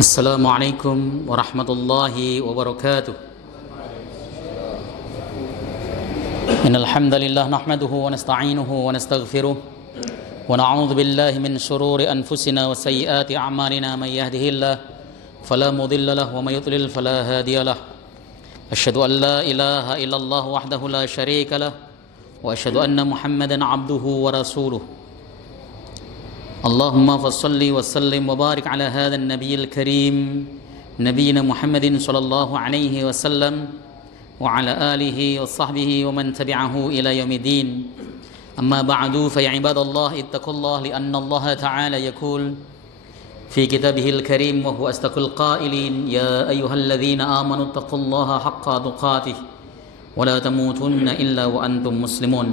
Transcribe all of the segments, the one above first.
السلام عليكم ورحمة الله وبركاته. إن الحمد لله نحمده ونستعينه ونستغفره ونعوذ بالله من شرور أنفسنا وسيئات أعمالنا. من يهده الله فلا مضل له ومن يضلل فلا هادي له. أشهد أن لا إله إلا الله وحده لا شريك له وأشهد أن محمدا عبده ورسوله. اللهم فصل وسلم وبارك على هذا النبي الكريم نبينا محمد صلى الله عليه وسلم وعلى آله وصحبه ومن تبعه إلى يوم الدين. أما بعد فيا عباد الله اتقوا الله لأن الله تعالى يقول في كتابه الكريم وهو أصدق القائلين: يا أيها الذين آمنوا اتقوا الله حق تقاته ولا تموتن إلا وأنتم مسلمون.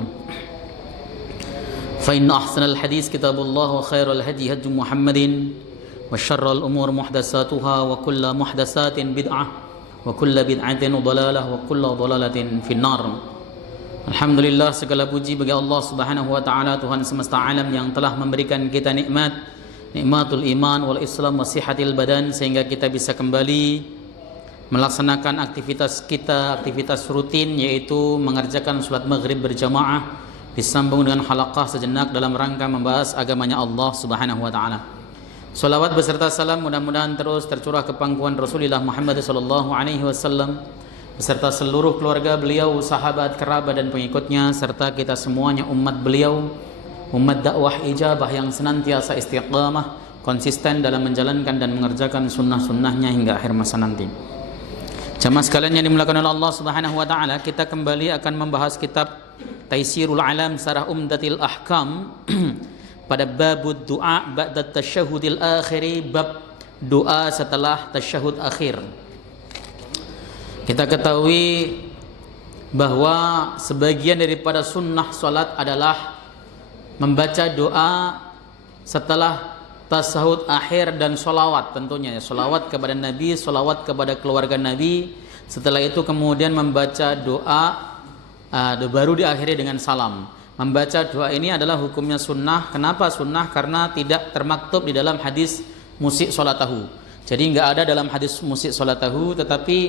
فإن أحسن الحديث كتاب الله وخير الهدي هدي محمد وشر الأمور محدثاتها وكل محدثات بدعة وكل بدعة ضلالة وكل ضلالة في النار. Alhamdulillah, segala puji bagi Allah Subhanahu wa taala, Tuhan semesta alam yang telah memberikan kita nikmatul iman wal Islam wa sihatil badan, sehingga kita bisa kembali melaksanakan aktivitas kita, aktivitas rutin, yaitu mengerjakan salat maghrib berjamaah disambung dengan halaqah sejenak dalam rangka membahas agamanya Allah Subhanahu wa taala. Salawat beserta salam mudah-mudahan terus tercurah ke pangkuan Rasulullah Muhammad sallallahu alaihi wasallam beserta seluruh keluarga beliau, sahabat, kerabat dan pengikutnya, serta kita semuanya umat beliau, umat dakwah ijabah yang senantiasa istiqamah, konsisten dalam menjalankan dan mengerjakan sunnah-sunnahnya hingga akhir masa nanti. Jamaah sekalian yang dimuliakan oleh Allah Subhanahu wa taala, kita kembali akan membahas kitab Taisirul Alam Sarah Umdatil Ahkam pada babud du'a ba'da tasyahudil akhiri, bab doa setelah tasyahud akhir. Kita ketahui bahwa sebagian daripada sunnah salat adalah membaca doa setelah tasyahud akhir dan sholawat, tentunya ya, sholawat kepada Nabi, sholawat kepada keluarga Nabi. Setelah itu kemudian membaca doa, baru diakhiri dengan salam. Membaca doa ini adalah hukumnya sunnah. Kenapa sunnah? Karena tidak termaktub di dalam hadis musik sholatahu. Jadi nggak ada dalam hadis musik sholatahu, tetapi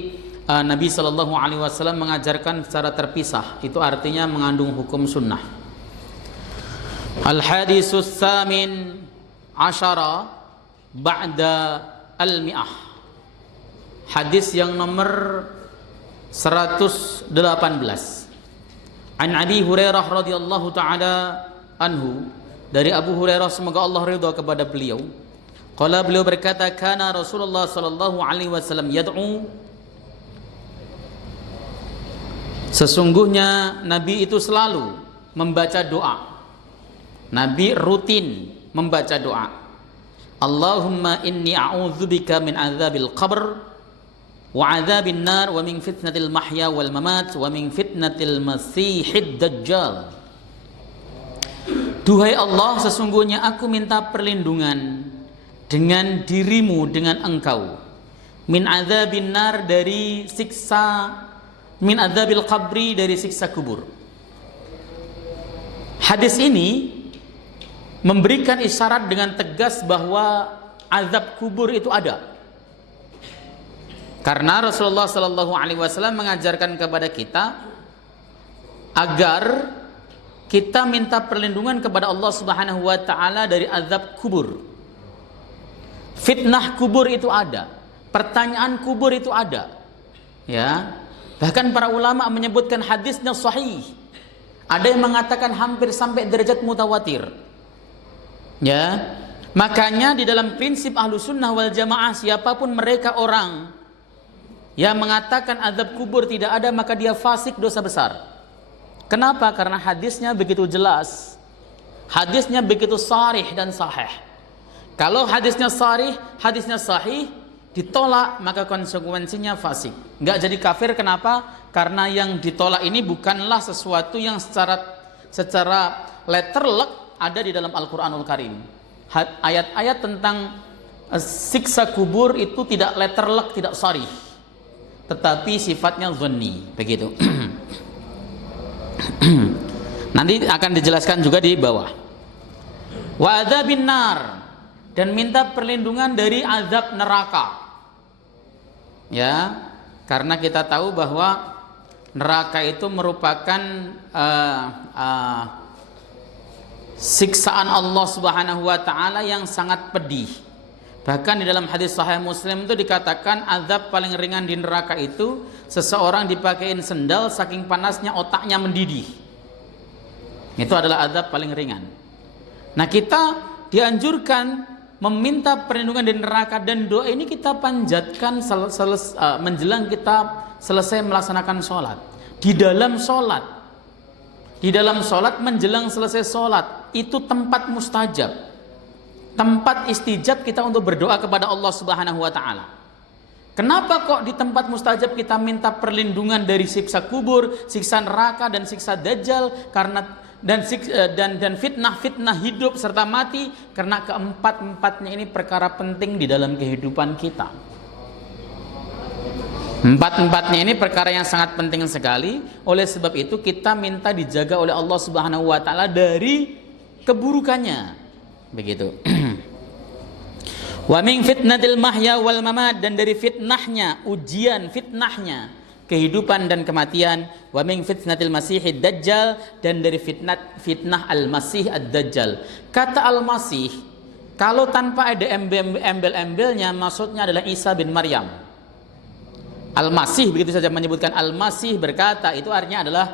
Nabi Shallallahu Alaihi Wasallam mengajarkan secara terpisah. Itu artinya mengandung hukum sunnah. Al hadisus samin asyara ba'da al-mi'ah. Hadis yang nomor 118. An Abi Hurairah radhiyallahu taala anhu, dari Abu Hurairah semoga Allah ridha kepada beliau. Qala, beliau berkata, kana Rasulullah sallallahu alaihi wasallam yad'u, sesungguhnya Nabi itu selalu membaca doa. Nabi rutin membaca doa. Allahumma inni a'udzubika min adzabil qabr wa adzabin nar wa min fitnatil mahya wal mamat wa min fitnatil masihid dajjal. Duhai Allah, sesungguhnya aku minta perlindungan dengan dirimu, dengan engkau, min adzabin nar, dari siksa, min adzabil qabri, dari siksa kubur. Hadis ini memberikan isyarat dengan tegas bahwa azab kubur itu ada. Karena Rasulullah Sallallahu Alaihi Wasallam mengajarkan kepada kita agar kita minta perlindungan kepada Allah Subhanahu Wa Taala dari azab kubur. Fitnah kubur itu ada, pertanyaan kubur itu ada. Ya, bahkan para ulama menyebutkan hadisnya sahih. Ada yang mengatakan hampir sampai derajat mutawatir. Ya, makanya di dalam prinsip ahlu sunnah wal jamaah, siapapun mereka orang yang mengatakan azab kubur tidak ada, maka dia fasik, dosa besar. Kenapa? Karena hadisnya begitu jelas, hadisnya begitu sharih dan sahih. Kalau hadisnya sharih, hadisnya sahih, ditolak, maka konsekuensinya fasik, nggak jadi kafir. Kenapa? Karena yang ditolak ini bukanlah sesuatu yang secara letterlek ada di dalam Al-Quranul Karim. Ayat-ayat tentang siksa kubur itu tidak letterlek, tidak sharih, tetapi sifatnya dhanni, begitu. Nanti akan dijelaskan juga di bawah. Wa adzabin nar, dan minta perlindungan dari azab neraka. Ya, karena kita tahu bahwa neraka itu merupakan siksaan Allah Subhanahu wa taala yang sangat pedih. Bahkan di dalam hadis sahih Muslim itu dikatakan azab paling ringan di neraka itu seseorang dipakein sendal saking panasnya otaknya mendidih. Itu adalah azab paling ringan. Nah, kita dianjurkan meminta perlindungan dari neraka, dan doa ini kita panjatkan menjelang kita selesai melaksanakan sholat. Di dalam sholat menjelang selesai sholat itu tempat mustajab, tempat istijab kita untuk berdoa kepada Allah Subhanahu wa taala. Kenapa kok di tempat mustajab kita minta perlindungan dari siksa kubur, siksa neraka, dan siksa dajjal, dan fitnah-fitnah hidup serta mati? Karena keempat-empatnya ini perkara penting di dalam kehidupan kita. Empat-empatnya ini perkara yang sangat penting sekali. Oleh sebab itu kita minta dijaga oleh Allah Subhanahu wa taala dari keburukannya. Begitu. Wa min fitnatil mahya wal mamat, dan dari fitnahnya, ujian fitnahnya kehidupan dan kematian. Wa min fitnatil masihid dajjal, dan dari fitnah al-masih ad-dajjal. Kata al-masih kalau tanpa ada embel-embelnya maksudnya adalah Isa bin Maryam. Al-masih begitu saja menyebutkan al-masih berkata, itu artinya adalah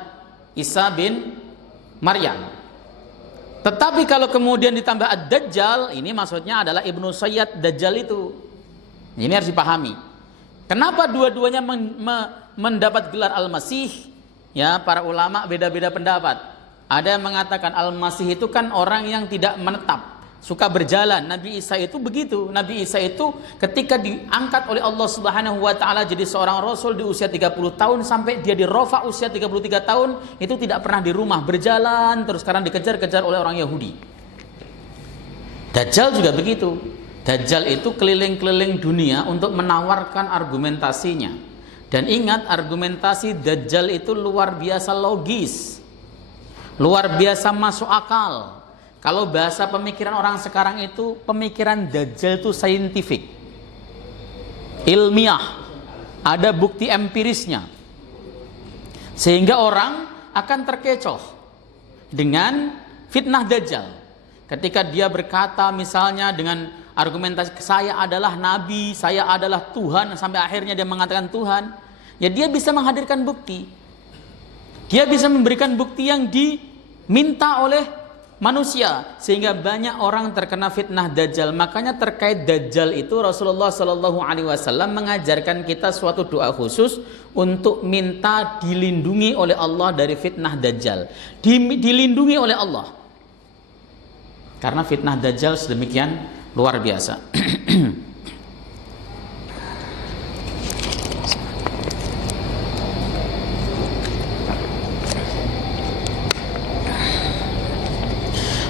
Isa bin Maryam. Tetapi kalau kemudian ditambah ad-dajjal, ini maksudnya adalah Ibnu Sayyad Dajjal itu. Ini harus dipahami. Kenapa dua-duanya mendapat gelar Al-Masih? Ya, para ulama beda-beda pendapat. Ada yang mengatakan Al-Masih itu kan orang yang tidak menetap, suka berjalan. Nabi Isa itu begitu. Nabi Isa itu ketika diangkat oleh Allah Subhanahu wa taala jadi seorang rasul di usia 30 tahun sampai dia dirofa usia 33 tahun, itu tidak pernah di rumah, berjalan terus karena dikejar-kejar oleh orang Yahudi. Dajjal juga begitu. Dajjal itu keliling-keliling dunia untuk menawarkan argumentasinya. Dan ingat, argumentasi Dajjal itu luar biasa logis, luar biasa masuk akal. Kalau bahasa pemikiran orang sekarang itu, pemikiran Dajjal itu saintifik, ilmiah, ada bukti empirisnya, sehingga orang akan terkecoh dengan fitnah Dajjal. Ketika dia berkata misalnya dengan argumentasi, saya adalah nabi, saya adalah Tuhan, sampai akhirnya dia mengatakan Tuhan, ya dia bisa menghadirkan bukti, dia bisa memberikan bukti yang diminta oleh manusia, sehingga banyak orang terkena fitnah Dajjal. Makanya terkait Dajjal itu Rasulullah SAW mengajarkan kita suatu doa khusus untuk minta dilindungi oleh Allah dari fitnah Dajjal. Dilindungi oleh Allah, karena fitnah Dajjal sedemikian luar biasa.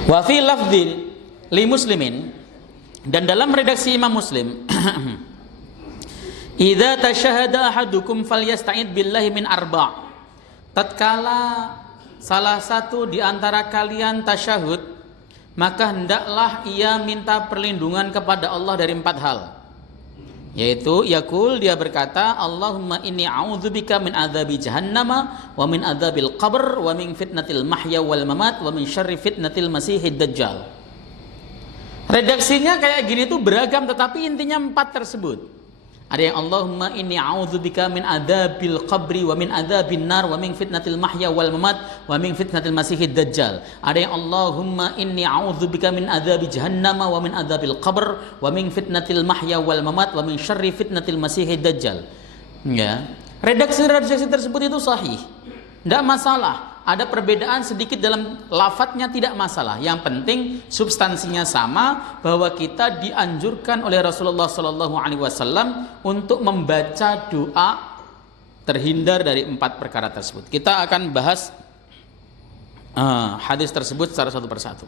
Wa fi lafdhi li muslimin, dan dalam redaksi Imam Muslim, idza tasyahada ahadukum falyasta'id billahi min arba'. Tatkala salah satu di antara kalian tasyahud, maka hendaklah ia minta perlindungan kepada Allah dari 4 hal. Yaitu yaqul, dia berkata, Allahumma inni a'udzubika min adzabi jahannama wa min adzabil qabr wa min fitnatil mahya wal mamat wa min syarri fitnatil masihid dajjal. Redaksinya kayak gini tuh beragam, tetapi intinya 4 tersebut. Ada yang Allahumma inni a'udzubika min adzabil qabri wa min adzabin nar wa min fitnatil mahya wal mamat wa min fitnatil masihid dajjal. Ada yang Allahumma inni a'udzubika min adzabi jahannama wa min adzabil qabr wa min fitnatil mahya wal mamat wa min syarri fitnatil masihid dajjal. Ya, redaksi tersebut itu sahih, tidak masalah. Ada perbedaan sedikit dalam lafadznya, tidak masalah. Yang penting substansinya sama, bahwa kita dianjurkan oleh Rasulullah SAW untuk membaca doa terhindar dari 4 perkara tersebut. Kita akan bahas hadis tersebut secara satu persatu.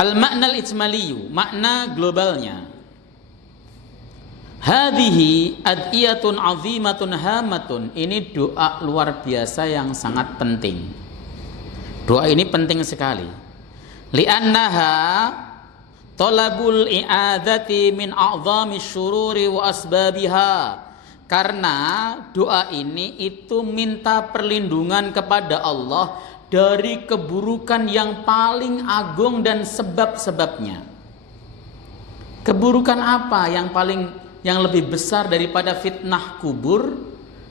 Al-ma'nal ijmaliyu, makna globalnya. Hadhihi ad'iyatun 'azimatun hamatun. Ini doa luar biasa yang sangat penting. Doa ini penting sekali. Li'annaha talabul i'adzati min a'zami syururi wa asbabiha. Karena doa ini itu minta perlindungan kepada Allah dari keburukan yang paling agung dan sebab-sebabnya. Keburukan apa yang lebih besar daripada fitnah kubur,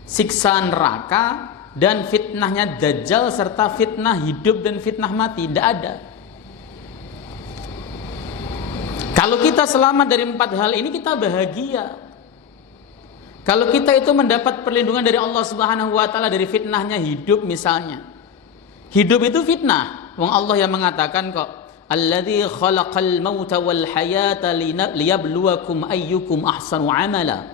siksa neraka, dan fitnahnya Dajjal serta fitnah hidup dan fitnah mati? Tidak ada. Kalau kita selamat dari 4 hal ini, kita bahagia. Kalau kita itu mendapat perlindungan dari Allah Subhanahu wa taala dari fitnahnya hidup misalnya. Hidup itu fitnah. Wong Allah yang mengatakan kok, "Alladzi khalaqal mauta wal hayata liyabluwakum ayyukum ahsanu amala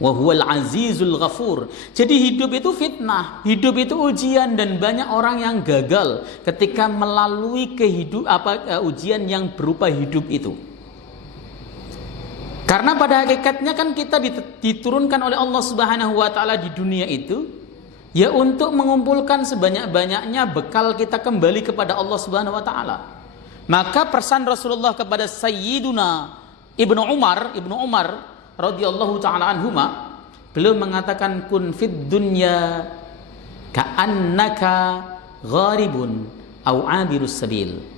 wa huwal azizul ghafur." Jadi hidup itu fitnah, hidup itu ujian, dan banyak orang yang gagal ketika melalui ujian yang berupa hidup itu. Karena pada hakikatnya kan kita diturunkan oleh Allah Subhanahu wa taala di dunia itu ya untuk mengumpulkan sebanyak-banyaknya bekal kita kembali kepada Allah Subhanahu wa taala. Maka pesan Rasulullah kepada Sayyiduna Ibnu Umar radhiyallahu taala anhuma, beliau mengatakan, kun fid dunya ka'annaka gharibun au 'abirus sabil.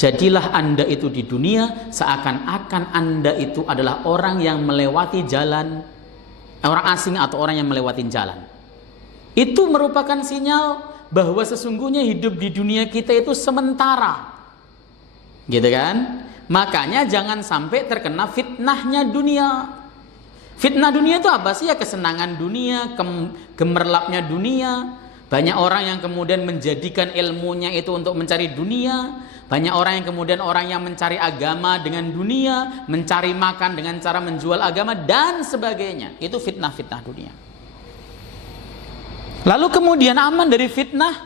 Jadilah Anda itu di dunia seakan-akan Anda itu adalah orang yang melewati jalan, orang asing atau orang yang melewati jalan. Itu merupakan sinyal bahwa sesungguhnya hidup di dunia kita itu sementara. Gitu kan? Makanya jangan sampai terkena fitnahnya dunia. Fitnah dunia itu apa sih? Ya kesenangan dunia, gemerlapnya dunia. Banyak orang yang kemudian menjadikan ilmunya itu untuk mencari dunia. Banyak orang yang kemudian mencari agama dengan dunia, mencari makan dengan cara menjual agama dan sebagainya. Itu fitnah-fitnah dunia. Lalu kemudian aman dari fitnah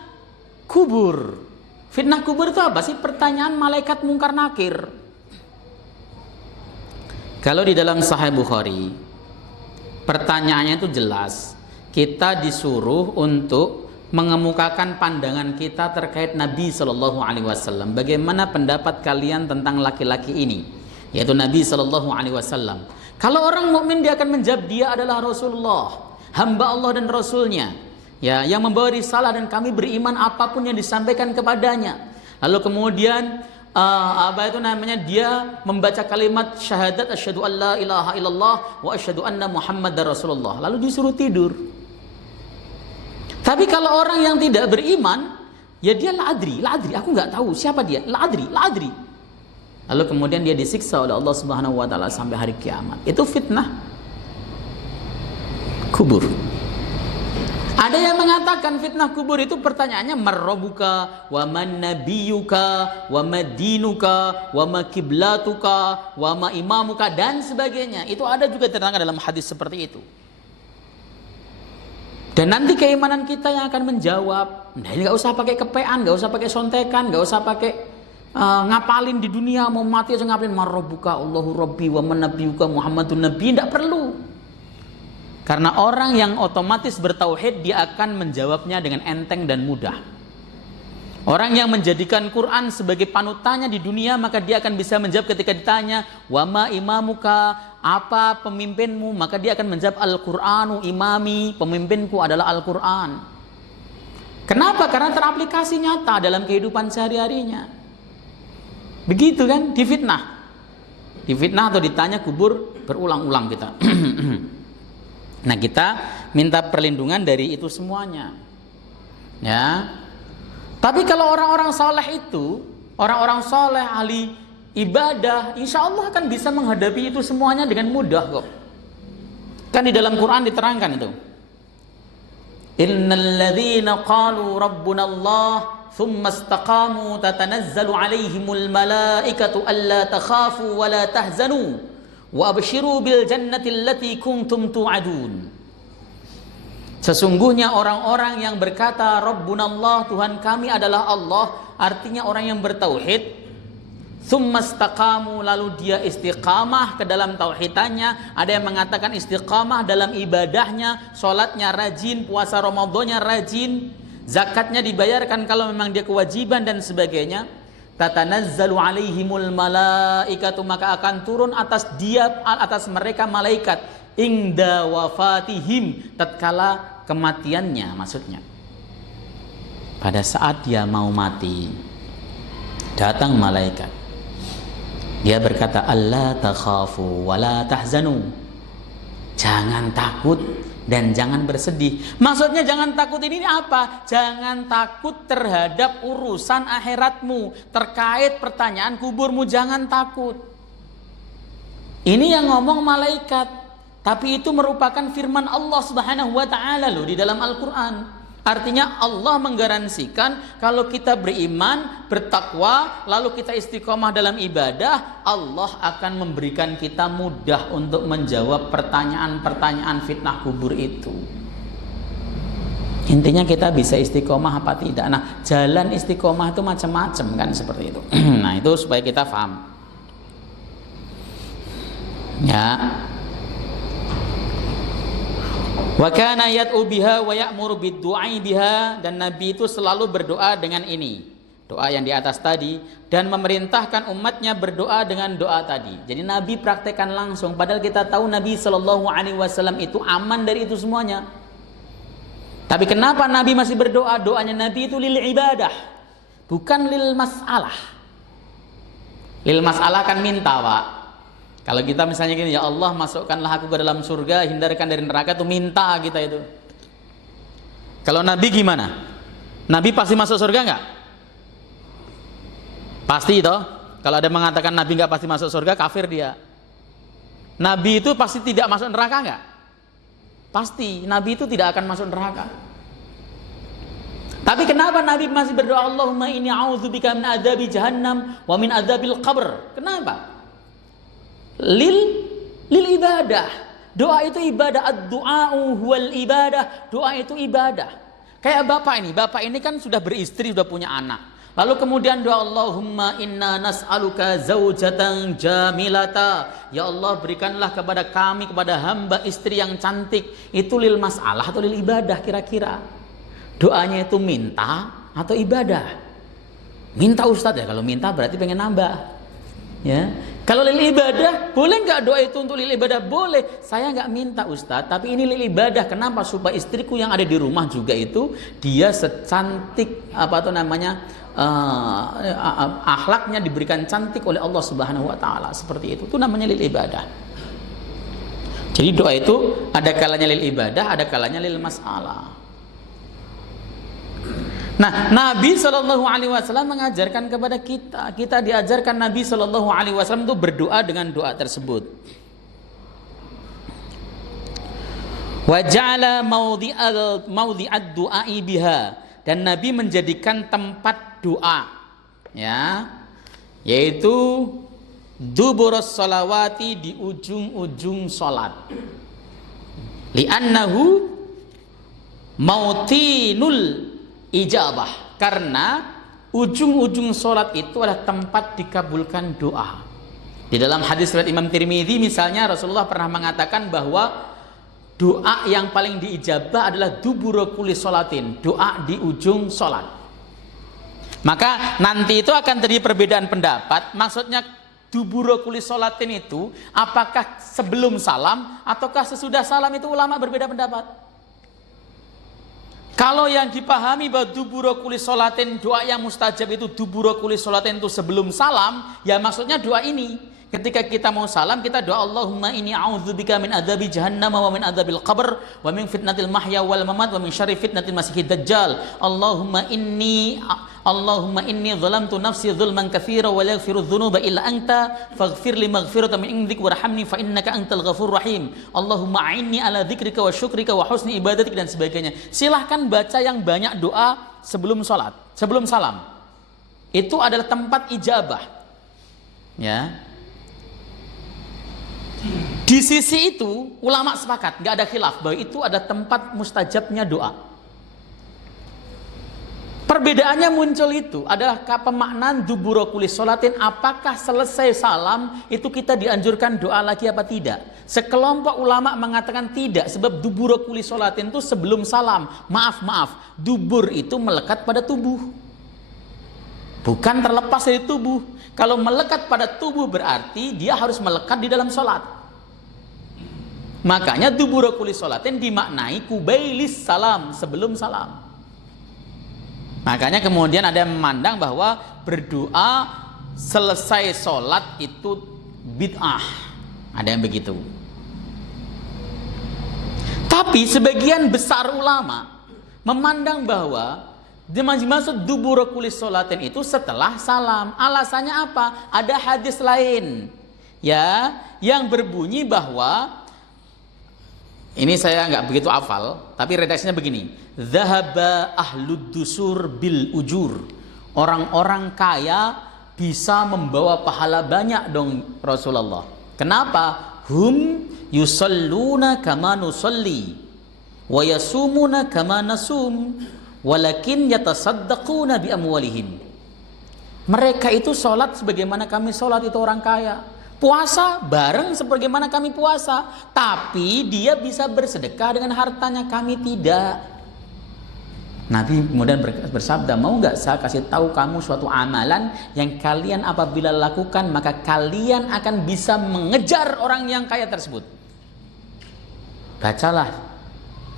kubur. Fitnah kubur itu apa sih? Pertanyaan malaikat mungkar nakir. Kalau di dalam Sahih Bukhari, pertanyaannya itu jelas. Kita disuruh untuk mengemukakan pandangan kita terkait Nabi Shallallahu Alaihi Wasallam. Bagaimana pendapat kalian tentang laki-laki ini, yaitu Nabi Shallallahu Alaihi Wasallam? Kalau orang mukmin dia akan menjawab dia adalah Rasulullah, hamba Allah dan Rasulnya, ya, yang membawa risalah dan kami beriman apapun yang disampaikan kepadanya. Lalu kemudian dia membaca kalimat syahadat asyhadu alla ilaha illallah wa asyhadu anna muhammadar rasulullah. Lalu disuruh tidur. Tapi kalau orang yang tidak beriman, ya dia la adri, aku nggak tahu siapa dia, la adri. Lalu kemudian dia disiksa oleh Allah Subhanahu wa taala sampai hari kiamat. Itu fitnah kubur. Ada yang mengatakan fitnah kubur itu pertanyaannya marrobuka, wa man nabiyuka, wa madinuka, wa ma kiblatuka, wa ma imamuka dan sebagainya. Itu ada juga terangkan dalam hadis seperti itu. Dan nanti keimanan kita yang akan menjawab. Nah ini gak usah pakai kepean, gak usah pakai sontekan, gak usah pakai ngapalin di dunia, mau mati aja ngapalin marrobuka, Allahu Rabbi, wa man nabiyuka, Muhammadun Nabi. Tidak perlu. Karena orang yang otomatis bertauhid dia akan menjawabnya dengan enteng dan mudah. Orang yang menjadikan Quran sebagai panutannya di dunia, maka dia akan bisa menjawab ketika ditanya wama imamuka, apa pemimpinmu, maka dia akan menjawab Al-Qur'anu imami, pemimpinku adalah Al-Qur'an. Kenapa? Karena teraplikasi nyata dalam kehidupan sehari-harinya. Begitu kan? Difitnah atau ditanya kubur berulang-ulang kita. Nah, kita minta perlindungan dari itu semuanya. Ya. Tapi kalau orang-orang saleh itu, orang-orang saleh ahli ibadah, insya Allah akan bisa menghadapi itu semuanya dengan mudah kok. Kan di dalam Quran diterangkan itu. Innal ladzina qalu rabbuna Allah thumma istaqamu tatanazzalu alaihimul malaikatu alla takhafu wa la tahzanu wa abshiru bil jannati allati kuntum tu'adun. Sesungguhnya orang-orang yang berkata Rabbunallah, Tuhan kami adalah Allah, artinya orang yang bertauhid, Tsumastaqamu, lalu dia istiqamah ke dalam tauhidannya. Ada yang mengatakan istiqamah dalam ibadahnya, sholatnya rajin, puasa Ramadannya rajin, zakatnya dibayarkan kalau memang dia kewajiban dan sebagainya. tatanazzalu alaihimul malaikatu, maka akan turun atas mereka malaikat, ingda wafatihim, tatkala kematiannya, maksudnya pada saat dia mau mati, datang malaikat, dia berkata, alla takhafu wa la tahzanu, jangan takut dan jangan bersedih. Maksudnya jangan takut ini apa? Jangan takut terhadap urusan akhiratmu, terkait pertanyaan kuburmu, jangan takut. Ini yang ngomong malaikat, tapi itu merupakan firman Allah Subhanahu wa taala loh di dalam Al-Qur'an. Artinya Allah menggaransikan kalau kita beriman, bertakwa, lalu kita istiqomah dalam ibadah, Allah akan memberikan kita mudah untuk menjawab pertanyaan-pertanyaan fitnah kubur itu. Intinya kita bisa istiqomah apa tidak. Nah, jalan istiqomah itu macam-macam kan, seperti itu. Nah, itu supaya kita paham. Ya. Wa kana yad'u biha wa ya'muru bid-du'ai biha, dan Nabi itu selalu berdoa dengan ini, doa yang di atas tadi, dan memerintahkan umatnya berdoa dengan doa tadi. Jadi Nabi praktekkan langsung, padahal kita tahu Nabi Shallallahu Alaihi Wasallam itu aman dari itu semuanya. Tapi kenapa Nabi masih berdoa? Doanya Nabi itu lil ibadah, bukan lil masalah. Lil masalah kan minta, Pak. Kalau kita misalnya gini, ya Allah masukkanlah aku ke dalam surga, hindarkan dari neraka, itu minta kita itu. Kalau Nabi gimana? Nabi pasti masuk surga nggak? Pasti toh. Kalau ada mengatakan Nabi nggak pasti masuk surga, kafir dia. Nabi itu pasti tidak masuk neraka nggak? Pasti. Nabi itu tidak akan masuk neraka. Tapi kenapa Nabi masih berdoa, Allahumma inni a'udzubika min adzabi jahannam wa min adzabil qabr? Kenapa? Lil ibadah. Doa itu ibadah, ad-du'a'u huwal ibadah. Doa itu ibadah. Kayak bapak ini kan sudah beristri, sudah punya anak. Lalu kemudian doa, Allahumma inna nas'aluka zaujatan jamilata. Ya Allah, berikanlah kepada kami, kepada hamba istri yang cantik. Itu lil masalah atau lil ibadah kira-kira? Doanya itu minta atau ibadah? Minta Ustadz ya, kalau minta berarti pengen nambah. Ya, kalau lil ibadah, boleh nggak doa itu untuk lil ibadah? Boleh. Saya nggak minta Ustadz, tapi ini lil ibadah. Kenapa? Supaya istriku yang ada di rumah juga itu dia secantik akhlaknya diberikan cantik oleh Allah Subhanahu Wa Taala, seperti itu. Itu namanya lil ibadah. Jadi doa itu ada kalanya lil ibadah, ada kalanya lil masalah. Nah, Nabi Shallallahu Alaihi Wasallam mengajarkan kepada kita diajarkan Nabi Shallallahu Alaihi Wasallam itu berdoa dengan doa tersebut. Wa ja'ala mawdi'ad du'ai biha, dan Nabi menjadikan tempat doa, ya, yaitu duburus sholawati, di ujung-ujung sholat. Li'annahu mautinul ijabah, karena ujung-ujung sholat itu adalah tempat dikabulkan doa. Di dalam hadis riwayat Imam Tirmidzi misalnya, Rasulullah pernah mengatakan bahwa doa yang paling diijabah adalah dubura kulli sholatin, doa di ujung sholat. Maka nanti itu akan terjadi perbedaan pendapat, maksudnya dubura kulli sholatin itu apakah sebelum salam ataukah sesudah salam, itu ulama berbeda pendapat. Kalau yang dipahami bahwa dubura kulli sholatin, doa yang mustajab itu dubura kulli sholatin itu sebelum salam, ya maksudnya doa ini. Ketika kita mau salam, kita doa Allahumma inni a'udzubika min adzabi jahannam wa min adzabil qabr wa min fitnatil mahya wal mamat wa min syarri fitnatil masiihid dajjal. Allahumma inni zalamtu nafsi zulman katsira wa la yaghfiru dzunuba illa anta faghfir li maghfiratan min indik warhamni fa innaka antal ghafurur rahim. Allahumma a'inni ala dzikrika wa syukrika wa husni ibadatik, dan sebagainya. Silahkan baca yang banyak doa sebelum salat, sebelum salam. Itu adalah tempat ijabah. Ya. Di sisi itu ulama sepakat, nggak ada khilaf bahwa itu ada tempat mustajabnya doa. Perbedaannya muncul itu adalah pemaknaan dubura kulli sholatin, apakah selesai salam itu kita dianjurkan doa lagi apa tidak. Sekelompok ulama mengatakan tidak, sebab dubura kulli sholatin itu sebelum salam. Maaf, dubur itu melekat pada tubuh. bukan terlepas dari tubuh. Kalau melekat pada tubuh berarti dia harus melekat di dalam sholat. Makanya dubura kulli sholatin dimaknai kubailis salam, sebelum salam. Makanya kemudian ada yang memandang bahwa berdoa selesai sholat itu bid'ah. Ada yang begitu. Tapi sebagian besar ulama memandang bahwa dimaksud dubura kulli sholatin itu setelah salam. Alasannya apa? Ada hadis lain ya yang berbunyi bahwa, ini saya nggak begitu hafal, tapi redaksinya begini: dzahaba ahlud dusur bil ujur. Orang-orang kaya bisa membawa pahala banyak dong Rasulullah. Kenapa? Hum yusalluna kama nusalli wa yasumuna kama nasum walakin yatasaddaquna bi amwalihim. Mereka itu sholat sebagaimana kami sholat, itu orang kaya. Puasa bareng sebagaimana kami puasa, tapi dia bisa bersedekah dengan hartanya, kami tidak. Nabi kemudian bersabda, mau nggak saya kasih tahu kamu suatu amalan yang kalian apabila lakukan maka kalian akan bisa mengejar orang yang kaya tersebut. Bacalah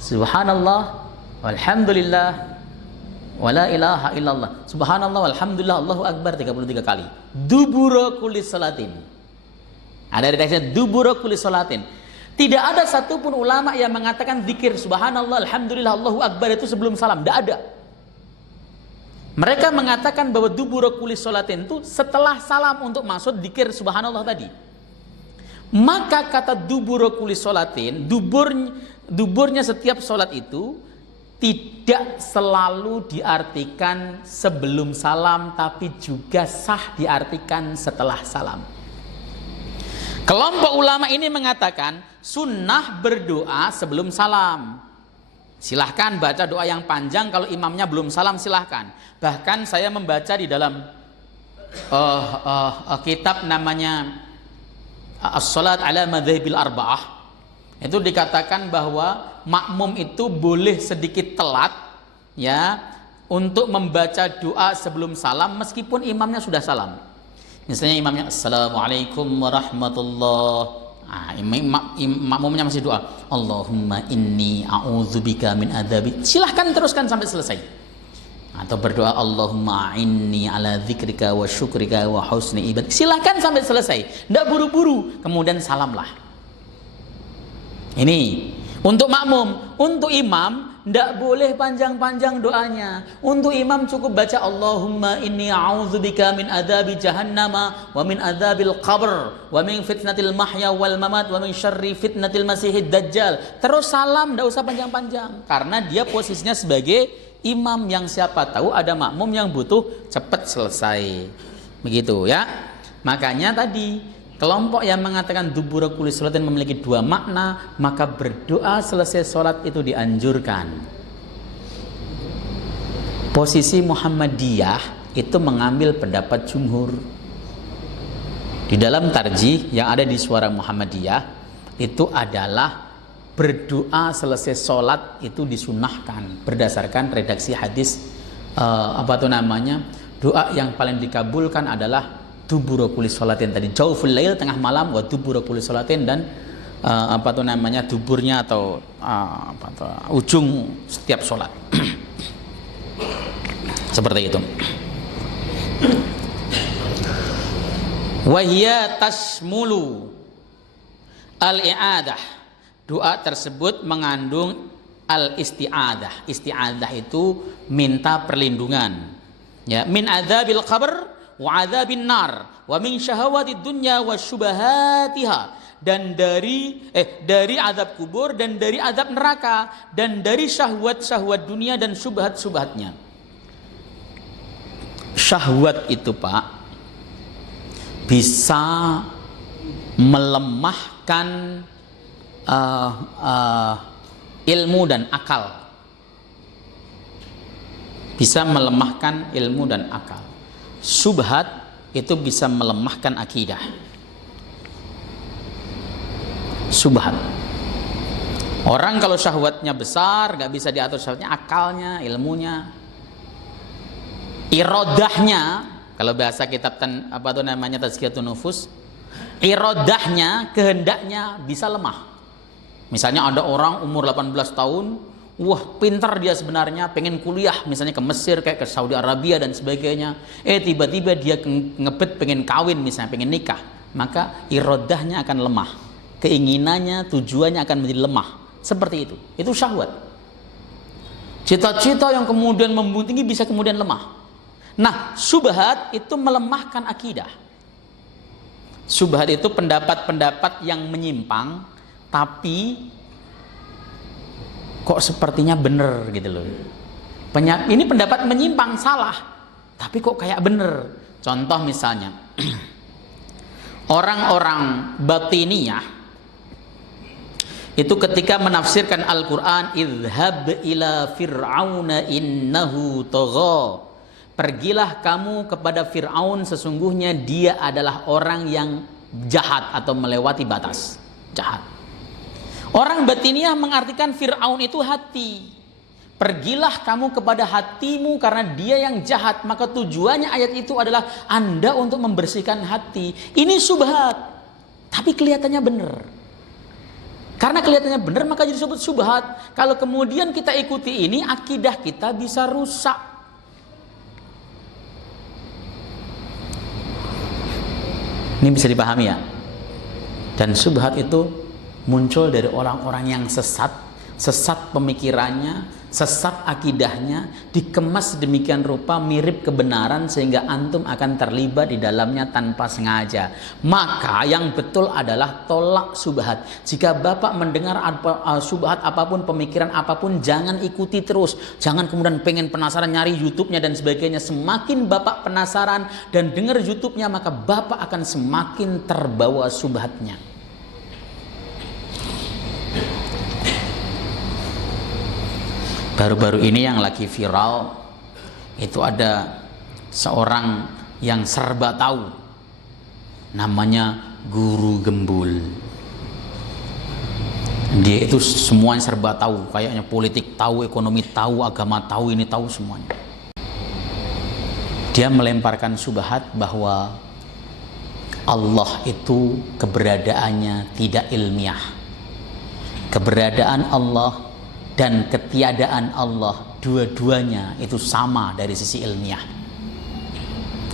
subhanallah walhamdulillah wala ilaha illallah, subhanallah walhamdulillah Allahu akbar 33 kali. Dubura kulli salatin. Ada redaksinya dubura kulli salatin. Tidak ada satupun ulama yang mengatakan zikir subhanallah alhamdulillah Allahu akbar itu sebelum salam, tidak ada. Mereka mengatakan bahwa dubura kulli salatin itu setelah salam untuk maksud zikir subhanallah tadi. Maka kata dubura kulli salatin, duburnya setiap salat itu tidak selalu diartikan sebelum salam, tapi juga sah diartikan setelah salam. Kelompok ulama ini mengatakan sunnah berdoa sebelum salam. Silahkan baca doa yang panjang, kalau imamnya belum salam silahkan. Bahkan saya membaca di dalam kitab namanya As-Salat ala Madhabil Arba'ah. Itu dikatakan bahwa makmum itu boleh sedikit telat ya untuk membaca doa sebelum salam meskipun imamnya sudah salam. Misalnya imamnya assalamualaikum warahmatullahi, makmumnya masih doa Allahumma inni a'udzubika min adzabi, silahkan teruskan sampai selesai. Atau berdoa Allahumma inni ala dzikrika wa syukrika wa husni ibadah, silahkan sampai selesai, tidak buru-buru, kemudian salamlah. Ini untuk makmum. Untuk imam tidak boleh panjang-panjang doanya. Untuk imam cukup baca Allahumma inni a'udzubika min adzabi jahannama wa min adzabil qabr wa min fitnatil mahya wal mamat wa min syarri fitnatil masihid dajjal. Terus salam, tidak usah panjang-panjang, karena dia posisinya sebagai imam yang siapa tahu ada makmum yang butuh cepat selesai. Begitu ya. Makanya tadi kelompok yang mengatakan dubura kulli sholatin memiliki dua makna, maka berdoa selesai sholat itu dianjurkan. Posisi Muhammadiyah itu mengambil pendapat jumhur. Di dalam tarjih yang ada di Suara Muhammadiyah itu adalah berdoa selesai sholat itu disunahkan berdasarkan redaksi hadis doa yang paling dikabulkan adalah dubura kulli sholatin tadi, jauful lail, tengah malam, wa dubura kulli sholatin, dan duburnya atau ujung setiap sholat. Seperti itu. Wa hiya tasmulu al-i'adah. Doa tersebut mengandung al-isti'adah. Isti'adah itu minta perlindungan. Ya, min adzabil qabr wa adzabin nar wa min syahawatid dunya wa syubahatiha, dan dari azab kubur dan dari azab neraka dan dari syahwat-syahwat dunia dan syubhat-syubhatnya. Syahwat itu Pak bisa melemahkan ilmu dan akal. Bisa melemahkan ilmu dan akal. Subhat itu bisa melemahkan akidah. Subhat. Orang kalau syahwatnya besar, gak bisa diatur syahwatnya, akalnya, ilmunya, irodahnya Kalau bahasa kitab Tazkiyatun Nufus, iradahnya, kehendaknya bisa lemah. Misalnya ada orang umur 18 tahun, wah pintar dia sebenarnya, pengen kuliah misalnya ke Mesir, kayak ke Saudi Arabia dan sebagainya. Tiba-tiba dia ngebet pengen kawin misalnya, pengen nikah. Maka iradahnya akan lemah. Keinginannya, tujuannya akan menjadi lemah. Seperti itu. Itu syahwat. Cita-cita yang kemudian membumbung tinggi bisa kemudian lemah. Nah, syubhat itu melemahkan akidah. Syubhat itu pendapat-pendapat yang menyimpang, tapi kok sepertinya benar gitu loh. Ini pendapat menyimpang, salah, tapi kok kayak benar. Contoh misalnya, orang-orang batiniyah itu ketika menafsirkan Al-Quran, idhab ila fir'auna innahu tagha, pergilah kamu kepada Fir'aun, sesungguhnya dia adalah orang yang jahat atau melewati batas, jahat. Orang batiniyah mengartikan Fir'aun itu hati. Pergilah kamu kepada hatimu karena dia yang jahat. Maka tujuannya ayat itu adalah Anda untuk membersihkan hati. Ini syubhat, tapi kelihatannya benar. Karena kelihatannya benar maka jadi disebut syubhat. Kalau kemudian kita ikuti ini, akidah kita bisa rusak. Ini bisa dipahami ya. Dan syubhat itu muncul dari orang-orang yang sesat pemikirannya, sesat akidahnya, dikemas demikian rupa mirip kebenaran sehingga antum akan terlibat di dalamnya tanpa sengaja. Maka yang betul adalah tolak syubhat. Jika Bapak mendengar syubhat apapun, pemikiran apapun, jangan ikuti terus. Jangan kemudian pengen penasaran nyari YouTube-nya dan sebagainya. Semakin Bapak penasaran dan dengar YouTube-nya, maka Bapak akan semakin terbawa syubhatnya. Baru-baru ini yang lagi viral itu ada seorang yang serba tahu, namanya Guru Gembul. Dia itu semuanya serba tahu, kayaknya politik tahu, ekonomi tahu, agama tahu, ini tahu semuanya. Dia melemparkan syubhat bahwa Allah itu keberadaannya tidak ilmiah. Keberadaan Allah dan ketiadaan Allah dua-duanya itu sama dari sisi ilmiah.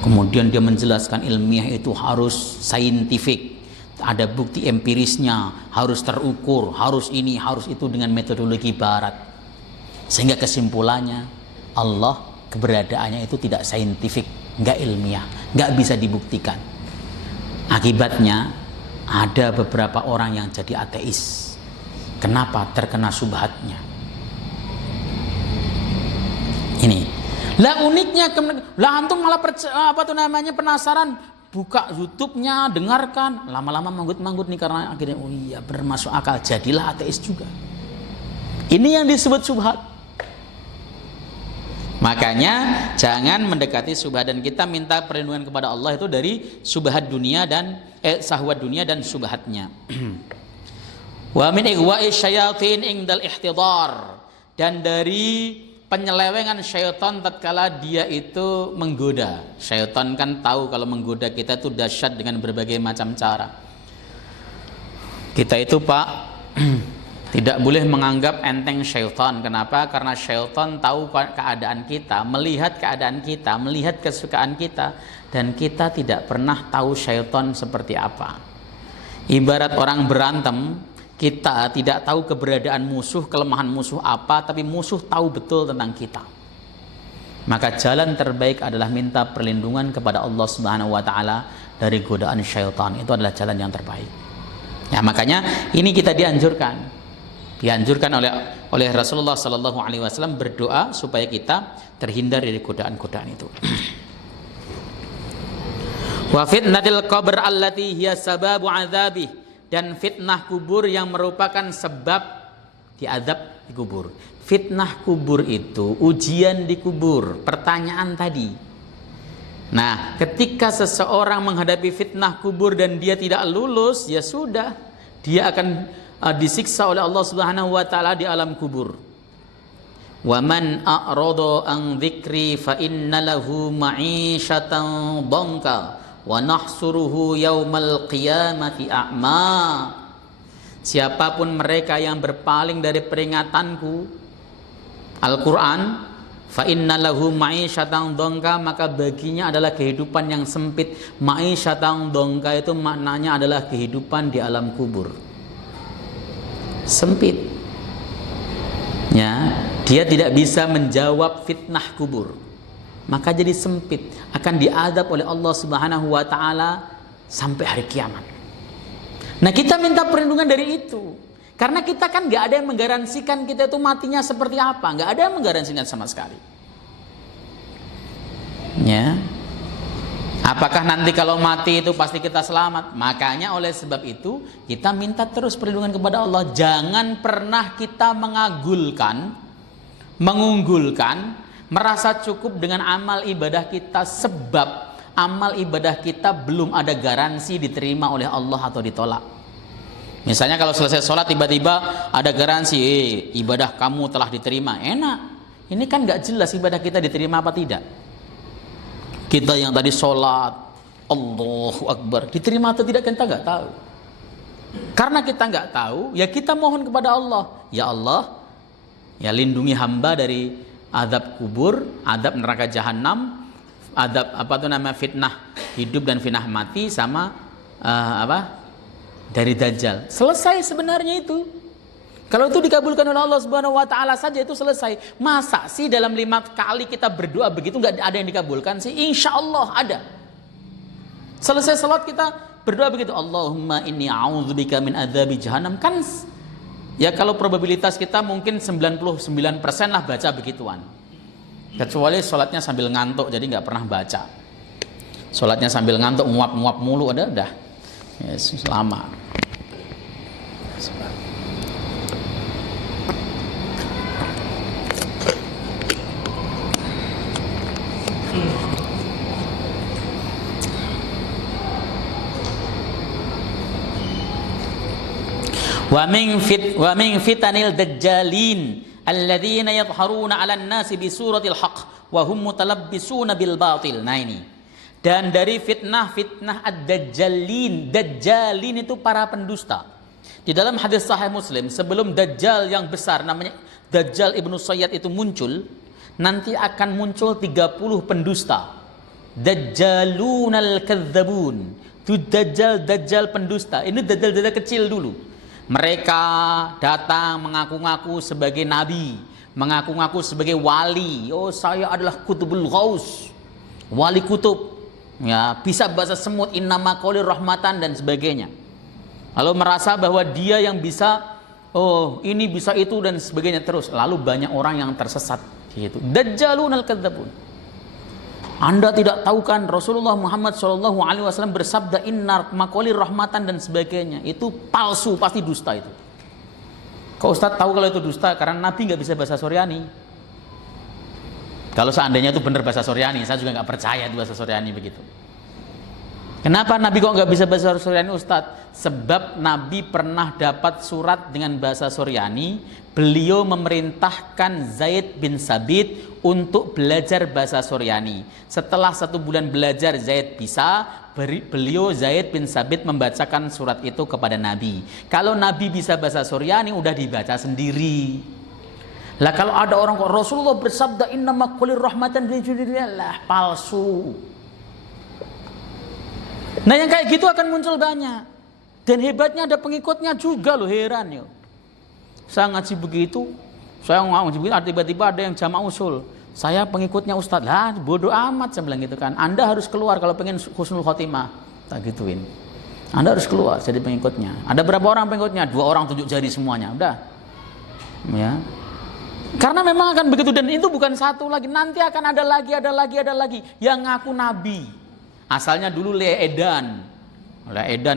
Kemudian dia menjelaskan ilmiah itu harus saintifik, ada bukti empirisnya, harus terukur, harus ini, harus itu dengan metodologi barat. Sehingga kesimpulannya Allah keberadaannya itu tidak saintifik, nggak ilmiah, nggak bisa dibuktikan. Akibatnya ada beberapa orang yang jadi ateis. Kenapa? Terkena syubhatnya. Ini lah uniknya, lah antum malah penasaran, buka YouTube-nya, dengarkan, lama-lama manggut-manggut nih karena akhirnya oh iya benar masuk akal, jadilah ateis juga. Ini yang disebut syubhat. Makanya jangan mendekati syubhat, dan kita minta perlindungan kepada Allah itu dari syubhat dunia dan syahwat dunia dan syubhatnya. Wa min igwa'i syayatin indal ihtidar, dan dari penyelewengan syaitan tatkala dia itu menggoda. Syaitan kan tahu kalau menggoda kita itu dahsyat dengan berbagai macam cara. Kita itu Pak tidak boleh menganggap enteng syaitan. Kenapa? Karena syaitan tahu keadaan kita, melihat keadaan kita, melihat kesukaan kita, dan kita tidak pernah tahu syaitan seperti apa. Ibarat orang berantem, kita tidak tahu keberadaan musuh, kelemahan musuh apa, tapi musuh tahu betul tentang kita. Maka jalan terbaik adalah minta perlindungan kepada Allah Subhanahu wa taala dari godaan syaitan. Itu adalah jalan yang terbaik. Ya, makanya ini kita dianjurkan oleh Rasulullah sallallahu alaihi wasallam berdoa supaya kita terhindar dari godaan-godaan itu. Wa fitnatil qabr allati hiya sababu adzabih, dan fitnah kubur yang merupakan sebab diazab di kubur. Fitnah kubur itu ujian di kubur, pertanyaan tadi. Nah, ketika seseorang menghadapi fitnah kubur dan dia tidak lulus, ya sudah, dia akan disiksa oleh Allah Subhanahu wa taala di alam kubur. Wa man a'rada an dzikri fa inna lahu ma'isyatan dhanka wa nahsuruhu yaumal qiyamati a'ma. Siapapun mereka yang berpaling dari peringatanku Al-Quran, fa inna lahu ma'isyatan dhanka, maka baginya adalah kehidupan yang sempit. Ma'isyatan dhanka itu maknanya adalah kehidupan di alam kubur. Sempit. Ya, dia tidak bisa menjawab fitnah kubur, maka jadi sempit, akan diadab oleh Allah Subhanahu wa taala sampai hari kiamat. Nah, kita minta perlindungan dari itu, karena kita kan nggak ada yang menggaransikan kita itu matinya seperti apa, nggak ada yang menggaransikan sama sekali. Ya, apakah nanti kalau mati itu pasti kita selamat? Makanya oleh sebab itu kita minta terus perlindungan kepada Allah. Jangan pernah kita mengunggulkan, merasa cukup dengan amal ibadah kita, sebab amal ibadah kita belum ada garansi diterima oleh Allah atau ditolak. Misalnya kalau selesai sholat tiba-tiba ada garansi, ibadah kamu telah diterima. Enak. Ini kan nggak jelas ibadah kita diterima apa tidak. Kita yang tadi sholat, Allahu Akbar, diterima atau tidak kita nggak tahu. Karena kita nggak tahu, ya kita mohon kepada Allah. Ya Allah, ya lindungi hamba dari azab kubur, azab neraka jahanam, azab fitnah hidup dan fitnah mati, sama dari dajjal. Selesai sebenarnya itu. Kalau itu dikabulkan oleh Allah Subhanahu wa taala saja itu selesai. Masa sih dalam 5 kali kita berdoa begitu nggak ada yang dikabulkan sih? Insya Allah ada. Selesai salat kita berdoa begitu, Allahumma inni a'udzubika min adzabi jahannam. Kan ya kalau probabilitas kita mungkin 99% lah baca begituan. Kecuali sholatnya sambil ngantuk, jadi nggak pernah baca. Sholatnya sambil ngantuk, nguap-nguap mulu, udah ya, lama. Wa min fitanil dajjalin alladzina yadhharuna 'alan nasi bi suratil haqq wa hum mutalabbisuna bil batil. Nah ini. Dan dari fitnah ad-dajjalin. Dajjalin itu para pendusta. Di dalam hadis sahih Muslim, sebelum dajjal yang besar namanya Dajjal Ibnu Sayyad itu muncul, nanti akan muncul 30 pendusta. Dajjalunal kadzabun. Itu dajjal pendusta. Ini dajjal kecil dulu. Mereka datang mengaku-ngaku sebagai nabi, mengaku-ngaku sebagai wali. Oh, saya adalah kutubul ghaus, wali kutub. Ya, bisa bahasa semut, innama qolir rahmatan dan sebagainya. Lalu merasa bahwa dia yang bisa, oh ini bisa itu dan sebagainya terus. Lalu banyak orang yang tersesat. Gitu. Dajjalunal kadzabun. Anda tidak tahu kan Rasulullah Muhammad SAW bersabda inna maqolir rahmatan dan sebagainya. Itu palsu, pasti dusta itu. Kok Ustadz tahu kalau itu dusta? Karena Nabi nggak bisa bahasa Suryani. Kalau seandainya itu benar bahasa Suryani, saya juga nggak percaya itu bahasa Suryani begitu. Kenapa Nabi kok nggak bisa bahasa Suryani Ustadz? Sebab Nabi pernah dapat surat dengan bahasa Suryani. Beliau memerintahkan Zaid bin Sabit untuk belajar bahasa Suryani. Setelah 1 bulan belajar Zaid bisa, beliau Zaid bin Sabit membacakan surat itu kepada Nabi. Kalau Nabi bisa bahasa Suryani udah dibaca sendiri. Lah kalau ada orang kok Rasulullah bersabda innama qolir rahmatan lah, palsu. Nah yang kayak gitu akan muncul banyak. Dan hebatnya ada pengikutnya juga loh, heran ya. Saya ngaji begitu, saya ngaji begitu, tiba-tiba ada yang jamaah usul. Saya pengikutnya Ustadz, lah bodoh amat saya bilang gitu kan. Anda harus keluar kalau pengen husnul khotimah, tak gituin. Anda harus keluar jadi pengikutnya. Ada berapa orang pengikutnya? 2 orang tunjuk jari semuanya, udah. Ya. Karena memang akan begitu, dan itu bukan satu lagi. Nanti akan ada lagi yang ngaku nabi. Asalnya dulu Edan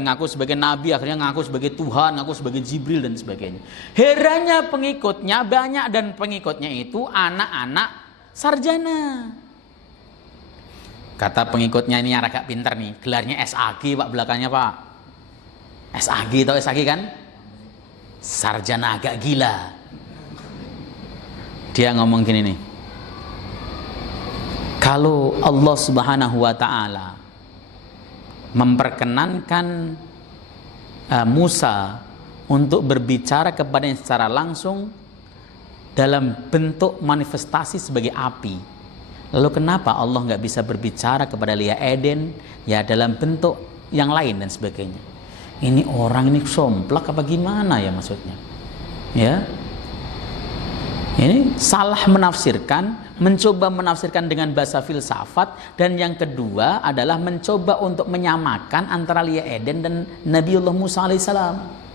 ngaku sebagai nabi, akhirnya ngaku sebagai Tuhan, ngaku sebagai Jibril dan sebagainya. Herannya pengikutnya banyak, dan pengikutnya itu anak-anak sarjana. Kata pengikutnya ini yang agak pinter nih, gelarnya SAG Pak belakangnya Pak. SAG, tahu SAG kan? Sarjana agak gila. Dia ngomong gini nih, kalau Allah Subhanahu wa ta'ala memperkenankan Musa untuk berbicara kepadanya secara langsung dalam bentuk manifestasi sebagai api, lalu kenapa Allah nggak bisa berbicara kepada Lia Eden ya dalam bentuk yang lain dan sebagainya? Ini orang ini somplak apa gimana ya maksudnya? Ya, ini salah menafsirkan, mencoba menafsirkan dengan bahasa filsafat, dan yang kedua adalah mencoba untuk menyamakan antara Lia Eden dan Nabiullah Musa alaihissalam.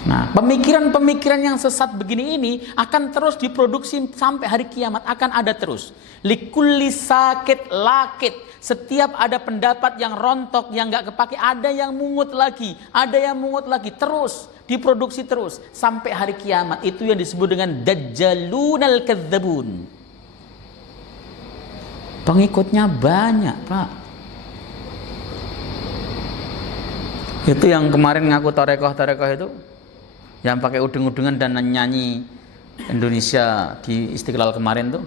Nah, pemikiran-pemikiran yang sesat begini ini akan terus diproduksi sampai hari kiamat, akan ada terus. Likulli sakit lakit, setiap ada pendapat yang rontok, yang nggak kepake, ada yang mungut lagi, ada yang mungut lagi, terus diproduksi terus sampai hari kiamat. Itu yang disebut dengan dajjalunal kadzabun. Pengikutnya banyak, Pak. Itu yang kemarin ngaku torekoh itu, yang pakai udeng-udengan dan nyanyi Indonesia di Istiqlal kemarin tuh,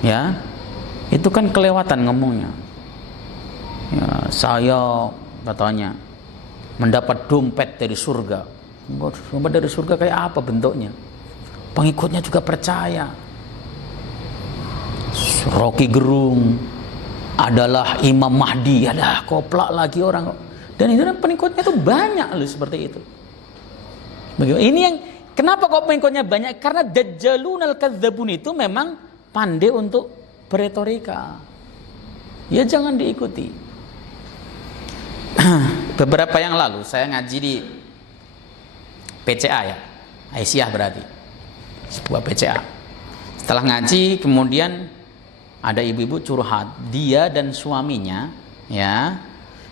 ya, itu kan kelewatan ngomongnya. Ya, saya katanya mendapat dompet dari surga. Dompet dari surga kayak apa bentuknya? Pengikutnya juga percaya. Rocky Gerung adalah Imam Mahdi, ada koplak lagi orang. Dan itu pengikutnya itu banyak loh seperti itu. Bagaimana? Ini yang kenapa kok pengikutnya banyak? Karena dajjalunal kadzabun itu memang pandai untuk beretorika. Ya jangan diikuti. Beberapa yang lalu saya ngaji di PCA ya, Aisyah berarti sebuah PCA. Setelah ngaji kemudian ada ibu-ibu curhat, dia dan suaminya ya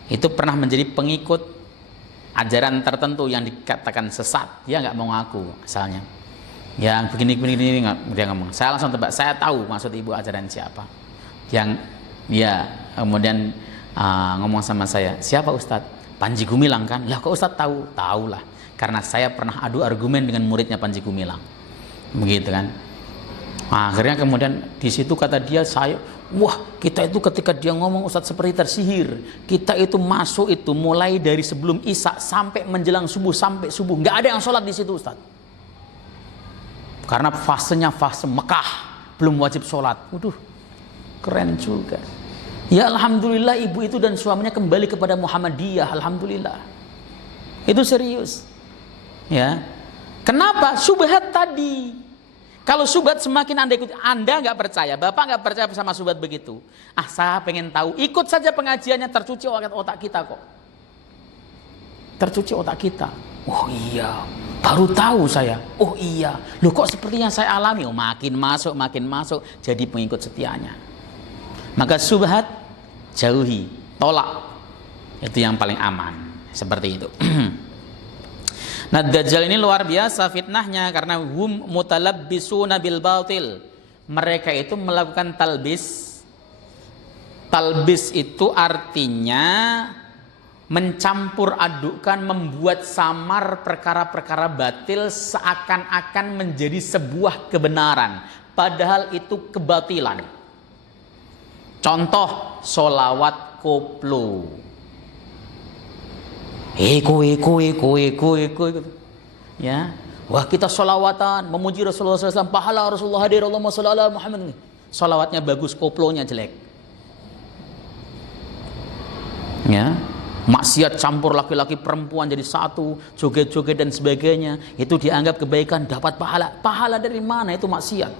itu pernah menjadi pengikut ajaran tertentu yang dikatakan sesat. Dia nggak mau ngaku asalnya. Yang begini dia ngomong. Saya langsung tebak, saya tahu maksud ibu ajaran siapa. Yang dia kemudian ngomong sama saya, siapa Ustadz? Panji Gumilang kan? Lah kok Ustadz tahu? Tahu lah. Karena saya pernah adu argumen dengan muridnya Panji Gumilang. Begitu kan? Akhirnya kemudian di situ kata dia, wah kita itu ketika dia ngomong Ustadz seperti tersihir. Kita itu masuk itu mulai dari sebelum Isya sampai menjelang subuh, sampai subuh nggak ada yang sholat di situ Ustadz. Karena fasenya fase Mekah, belum wajib sholat. Waduh, keren juga. Ya alhamdulillah ibu itu dan suaminya kembali kepada Muhammadiyah, alhamdulillah. Itu serius. Ya. Kenapa? Subhat tadi. Kalau subhat semakin Anda ikut, Anda nggak percaya, Bapak nggak percaya sama subhat begitu. Saya pengen tahu, ikut saja pengajiannya, tercuci otak kita kok. Tercuci otak kita. Oh iya, baru tahu saya. Oh iya, loh kok seperti yang saya alami. Oh makin masuk, jadi pengikut setianya. Maka subhat jauhi, tolak. Itu yang paling aman. Seperti itu. Nah, Dajjal ini luar biasa fitnahnya karena hum mutalabbisuna bil batil. Mereka itu melakukan talbis. Talbis itu artinya mencampur adukkan, membuat samar perkara-perkara batil seakan-akan menjadi sebuah kebenaran, padahal itu kebatilan. Contoh, sholawat koplo. Eko. Ya, wah kita sholawatan memuji Rasulullah SAW, pahala Rasulullah hadir, Allahumma sholli ala Muhammad. Sholawatnya bagus, koplonya jelek. Ya, maksiat campur laki-laki perempuan jadi satu, joget-joget dan sebagainya, itu dianggap kebaikan, dapat pahala. Pahala dari mana? Itu maksiat.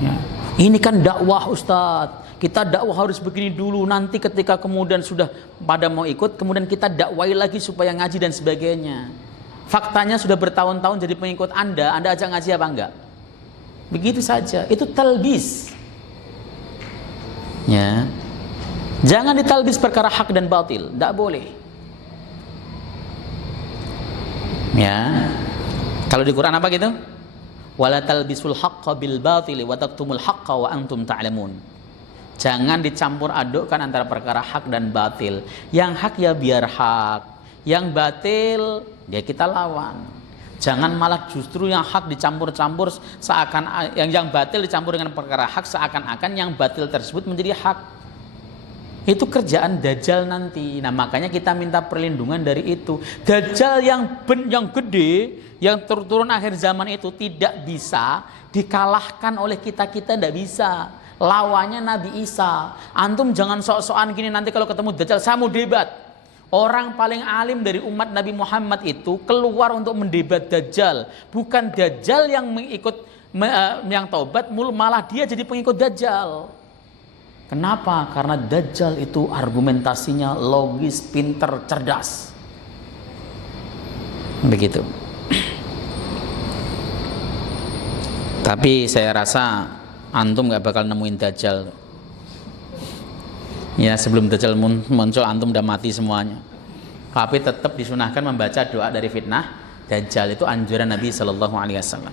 Ya. Ini kan dakwah Ustadz. Kita dakwah harus begini dulu, nanti ketika kemudian sudah pada mau ikut, kemudian kita dakwai lagi supaya ngaji dan sebagainya. Faktanya sudah bertahun-tahun jadi pengikut Anda ajak ngaji apa enggak? Begitu saja, itu talbis. Ya. Jangan ditalbis perkara hak dan batil, enggak boleh. Ya. Kalau di Quran apa gitu? Wala talbisul haqqa bil batili wa taktumul haqqa wa antum ta'lamun. Jangan dicampur adukkan antara perkara hak dan batil. Yang hak ya biar hak, yang batil ya kita lawan. Jangan malah justru yang hak dicampur-campur seakan yang batil dicampur dengan perkara hak seakan-akan yang batil tersebut menjadi hak. Itu kerjaan Dajjal nanti. Nah, makanya kita minta perlindungan dari itu. Dajjal yang gede, yang turun akhir zaman itu tidak bisa dikalahkan oleh kita-kita, tidak bisa. Lawannya Nabi Isa. Antum jangan sok-sokan gini, nanti kalau ketemu Dajjal saya mau debat. Orang paling alim dari umat Nabi Muhammad itu keluar untuk mendebat Dajjal. Bukan Dajjal yang mengikut yang taubat, malah dia jadi pengikut Dajjal. Kenapa? Karena Dajjal itu argumentasinya logis, pinter, cerdas. Begitu. Tapi saya rasa antum gak bakal nemuin Dajjal. Ya, sebelum Dajjal muncul antum udah mati semuanya. Tapi tetap disunahkan membaca doa dari fitnah Dajjal. Itu anjuran Nabi Sallallahu Alaihi Wasallam.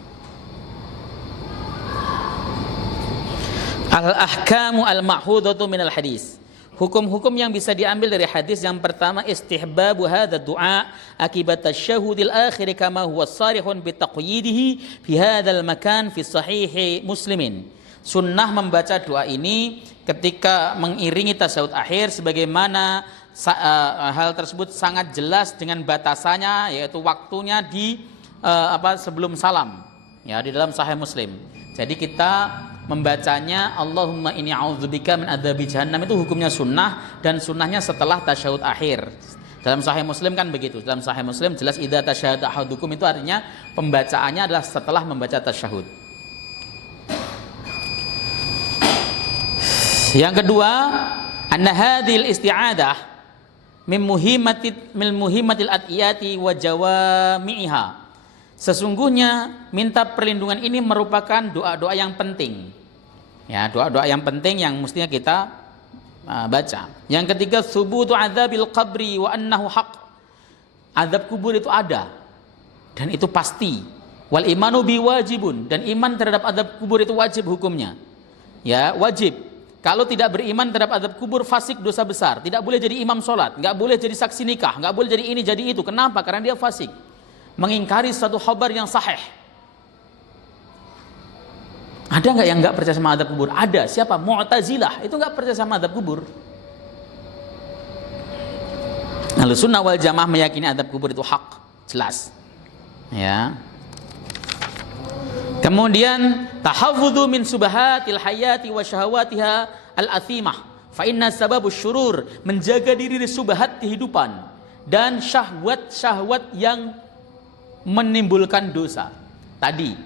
Al-ahkamu al-ma'hudatu minal hadis. Hukum-hukum yang bisa diambil dari hadis. Yang pertama, istihbabu hadha du'a akibat tasyahudil akhir kama huwa sarihun bitaqyidihi fi hadzal makan fi sahihi Muslimin. Sunnah membaca doa ini ketika mengiringi tasyahud akhir, sebagaimana hal tersebut sangat jelas dengan batasannya, yaitu waktunya di sebelum salam, ya, di dalam Sahih Muslim. Jadi kita membacanya Allahumma inni a'udzubika min adzabi jahannam, itu hukumnya sunnah, dan sunnahnya setelah tasyahud akhir. Dalam Sahih Muslim kan begitu. Dalam Sahih Muslim jelas idza tasyahada ahadukum, itu artinya pembacaannya adalah setelah membaca tasyahud. Yang kedua, anna hadhil isti'adah min muhimmatil adiyati wa jawami'iha. Sesungguhnya minta perlindungan ini merupakan doa-doa yang penting. Ya, doa-doa yang penting yang mestinya kita baca. Yang ketiga, thubutu adzabil qabri wa annahu haq. Azab kubur itu ada dan itu pasti. Wal imanu biwajibun, dan iman terhadap azab kubur itu wajib hukumnya. Ya, wajib. Kalau tidak beriman terhadap azab kubur, fasik, dosa besar. Tidak boleh jadi imam sholat, nggak boleh jadi saksi nikah, nggak boleh jadi ini, jadi itu. Kenapa? Karena dia fasik, mengingkari satu khabar yang sahih. Ada nggak yang nggak percaya sama azab kubur? Ada. Siapa? Mu'tazilah. Itu nggak percaya sama azab kubur. Ahlussunnah wal Jamaah meyakini azab kubur itu hak, jelas. Ya. Kemudian tahafudzu min subahatil hayati wa syahawatiha al-athimah. Fa inna sababus syurur, menjaga diri dari subhat kehidupan dan syahwat-syahwat yang menimbulkan dosa. Tadi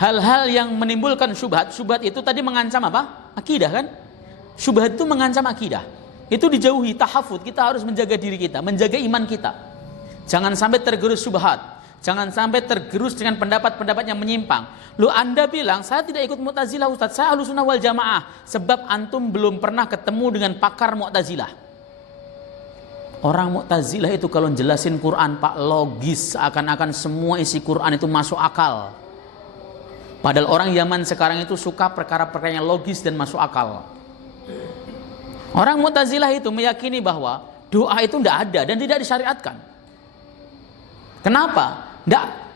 hal-hal yang menimbulkan syubhat itu tadi mengancam apa? Akidah kan? Syubhat itu mengancam akidah. Itu dijauhi, tahafudz. Kita harus menjaga diri kita, menjaga iman kita. Jangan sampai tergerus syubhat. Jangan sampai tergerus dengan pendapat-pendapat yang menyimpang. Lu Anda bilang, saya tidak ikut Mu'tazilah Ustaz, saya Ahlussunnah wal Jamaah. Sebab antum belum pernah ketemu dengan pakar Mu'tazilah. Orang Mu'tazilah itu kalau jelasin Quran, Pak, logis, seakan-akan semua isi Quran itu masuk akal. Padahal orang zaman sekarang itu suka perkara-perkara yang logis dan masuk akal. Orang Mu'tazilah itu meyakini bahwa doa itu tidak ada dan tidak disyariatkan. Kenapa?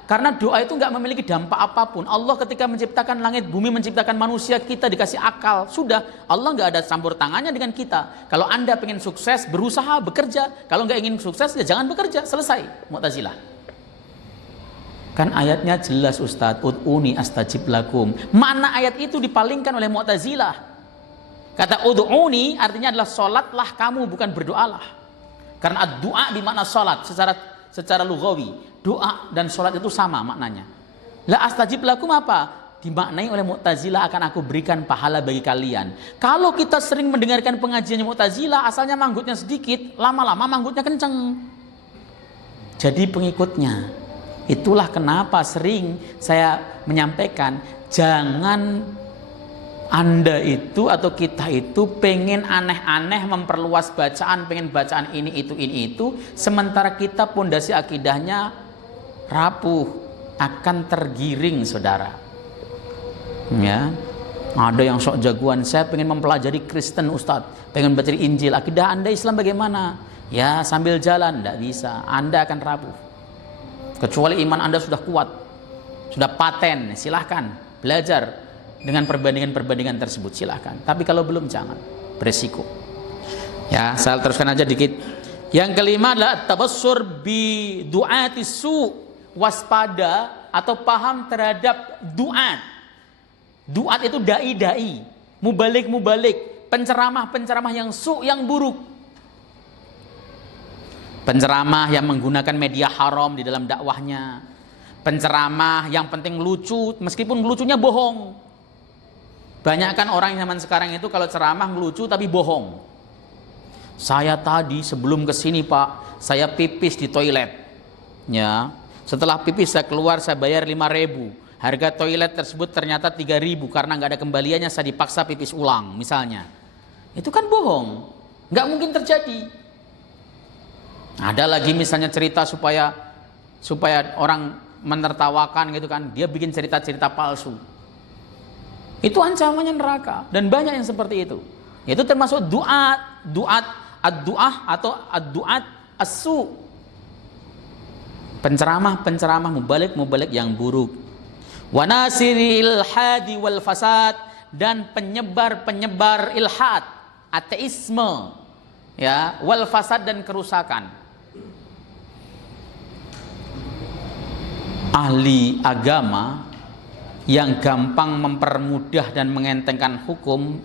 Karena doa itu nggak memiliki dampak apapun. Allah ketika menciptakan langit, bumi, menciptakan manusia, kita dikasih akal. Sudah, Allah nggak ada campur tangannya dengan kita. Kalau Anda pengen sukses, berusaha, bekerja. Kalau nggak ingin sukses, ya jangan bekerja. Selesai. Mu'tazilah. Kan ayatnya jelas Ustadz. Ud'uni astajib lakum. Mana ayat itu dipalingkan oleh Mu'tazilah? Kata ud'uni artinya adalah sholatlah kamu, bukan berdoalah. Karena doa bermakna sholat secara lughawi. Doa dan sholat itu sama maknanya. La astajib lakum apa? Dimaknai oleh Mu'tazilah, akan aku berikan pahala bagi kalian. Kalau kita sering mendengarkan pengajiannya Mu'tazilah, asalnya manggutnya sedikit, lama-lama manggutnya kenceng. Jadi pengikutnya. Itulah kenapa sering saya menyampaikan, jangan Anda itu atau kita itu pengen aneh-aneh memperluas bacaan, pengen bacaan ini itu, sementara kita pondasi akidahnya rapuh, akan tergiring saudara. Ya, ada yang sok jagoan, saya pengen mempelajari Kristen Ustadz, pengen baca Injil, akidah Anda Islam bagaimana? Ya sambil jalan, tidak bisa, Anda akan rapuh. Kecuali iman Anda sudah kuat, sudah paten, silahkan belajar dengan perbandingan-perbandingan tersebut, silahkan. Tapi kalau belum, jangan, beresiko. Ya, saya teruskan aja dikit. Yang kelima adalah tabassur bi du'atis su, waspada atau paham terhadap duat. Duat itu dai-dai, mubalik-mubalik, penceramah-penceramah yang su, yang buruk. Penceramah yang menggunakan media haram di dalam dakwahnya. Penceramah yang penting lucu, meskipun lucunya bohong. Banyak kan orang zaman sekarang itu kalau ceramah ngelucu tapi bohong. Saya tadi sebelum kesini Pak, saya pipis di toilet. Ya, setelah pipis saya keluar, saya bayar 5.000. Harga toilet tersebut ternyata 3.000 karena nggak ada kembaliannya, saya dipaksa pipis ulang misalnya. Itu kan bohong, nggak mungkin terjadi. Ada lagi misalnya cerita supaya orang menertawakan gitu kan, dia bikin cerita-cerita palsu. Itu ancamannya neraka, dan banyak yang seperti itu. Itu termasuk duat ad-du'ah atau ad-du'at as-su. Penceramah mubalik yang buruk. Wa nasiril hadi wal fasad, dan penyebar ilhad, ateisme, ya, wal fasad, dan kerusakan. Ahli agama yang gampang mempermudah dan mengentengkan hukum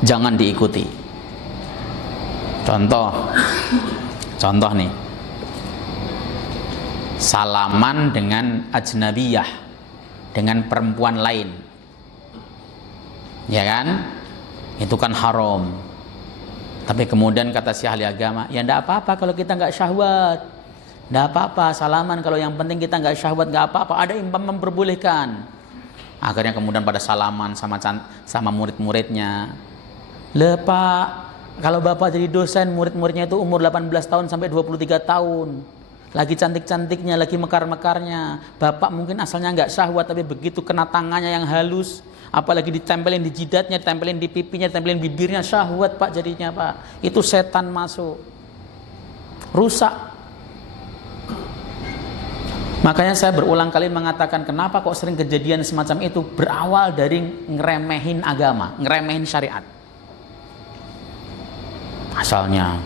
jangan diikuti. Contoh nih, salaman dengan ajnabiyah, dengan perempuan lain, ya kan? Itu kan haram. Tapi kemudian kata si ahli agama, ya enggak apa-apa kalau kita enggak syahwat, enggak apa-apa salaman, kalau yang penting kita enggak syahwat, enggak apa-apa, ada yang memperbolehkan. Akhirnya kemudian pada salaman sama murid-muridnya. Lah Pak, kalau Bapak jadi dosen, murid-muridnya itu umur 18 tahun sampai 23 tahun. Lagi cantik-cantiknya, lagi mekar-mekarnya. Bapak mungkin asalnya nggak syahwat, tapi begitu kena tangannya yang halus, apalagi ditempelin di jidatnya, ditempelin di pipinya, ditempelin bibirnya, syahwat Pak jadinya Pak. Itu setan masuk. Rusak. Makanya saya berulang kali mengatakan, kenapa kok sering kejadian semacam itu? Berawal dari ngeremehin agama, ngeremehin syariat. Asalnya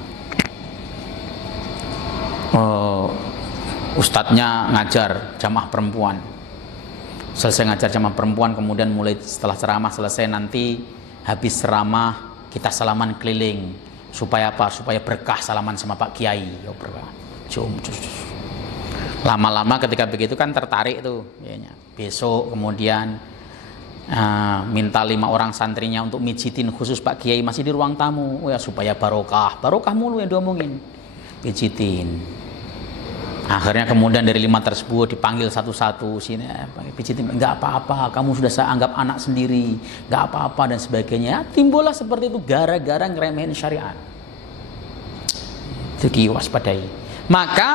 ustadznya ngajar jamaah perempuan, selesai ngajar jamaah perempuan, kemudian mulai setelah ceramah selesai, nanti habis ceramah kita salaman keliling. Supaya apa? Supaya berkah salaman sama Pak Kiai. Lama-lama ketika begitu kan tertarik tuh, besok kemudian minta 5 orang santrinya untuk mijitin khusus Pak Kiai, masih di ruang tamu. Oh ya, supaya barokah mulu yang diomongin, pijitin. Akhirnya kemudian dari 5 tersebut dipanggil satu-satu, sini pijitin, nggak apa-apa, kamu sudah saya anggap anak sendiri, nggak apa-apa dan sebagainya. Timbullah seperti itu gara-gara ngeremehin syariat. Itu diwaspadai. Maka